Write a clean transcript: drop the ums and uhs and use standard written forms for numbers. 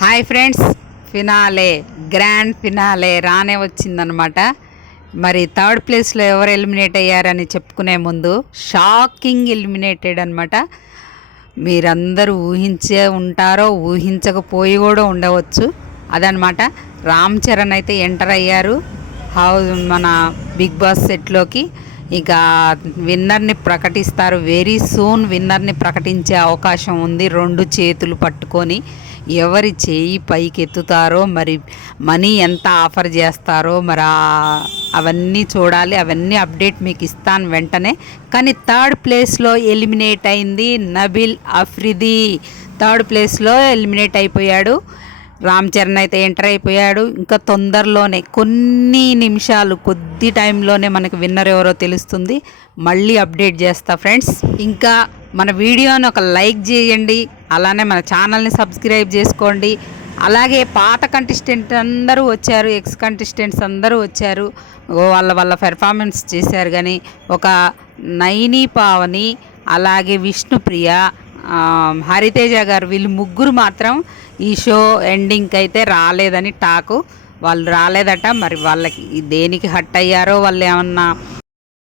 Hi friends, finale grand finale రానే వచ్చిందనమాట. మరి థర్డ్ ప్లేస్లో ఎవరు ఎలిమినేట్ అయ్యారని చెప్పుకునే ముందు షాకింగ్ ఎలిమినేటెడ్ అనమాట. మీరందరూ ఊహించే ఉంటారో ఊహించకపోయి కూడా ఉండవచ్చు. అదనమాట, రామ్ చరణ్ అయితే ఎంటర్ అయ్యారు మన బిగ్ బాస్ సెట్లోకి. ఇక విన్నర్ని ప్రకటిస్తారు, వెరీ సూన్ విన్నర్ని ప్రకటించే అవకాశం ఉంది. రెండు చేతులు పట్టుకొని ఎవరి చేయి పైకి ఎత్తుతారో, మరి మనీ ఎంత ఆఫర్ చేస్తారో మరి అవన్నీ చూడాలి. అవన్నీ అప్డేట్ మీకు ఇస్తాను వెంటనే. కానీ థర్డ్ ప్లేస్లో ఎలిమినేట్ అయింది నబిల్ అఫ్రిది. థర్డ్ ప్లేస్లో ఎలిమినేట్ అయిపోయాడు. రామ్ చరణ్ అయితే ఎంటర్ అయిపోయాడు. ఇంకా తొందరలోనే కొన్ని నిమిషాలు, కొద్ది టైంలోనే మనకు విన్నర్ ఎవరో తెలుస్తుంది. మళ్ళీ అప్డేట్ చేస్తా ఫ్రెండ్స్. ఇంకా మన వీడియోని ఒక లైక్ చేయండి, అలానే మన ఛానల్ని సబ్స్క్రైబ్ చేసుకోండి. అలాగే పాత కంటెస్టెంట్ అందరూ వచ్చారు, ఎక్స్ కంటెస్టెంట్స్ అందరూ వచ్చారు, వాళ్ళ పెర్ఫార్మెన్స్ చేశారు. కానీ ఒక నైని పావని, అలాగే విష్ణుప్రియ, హరితేజ గారు, వీళ్ళు ముగ్గురు మాత్రం ఈ షో ఎండింగ్కి అయితే రాలేదని టాకు. వాళ్ళు రాలేదట. మరి వాళ్ళకి దేనికి హట్ అయ్యారో, వాళ్ళు ఏమన్నా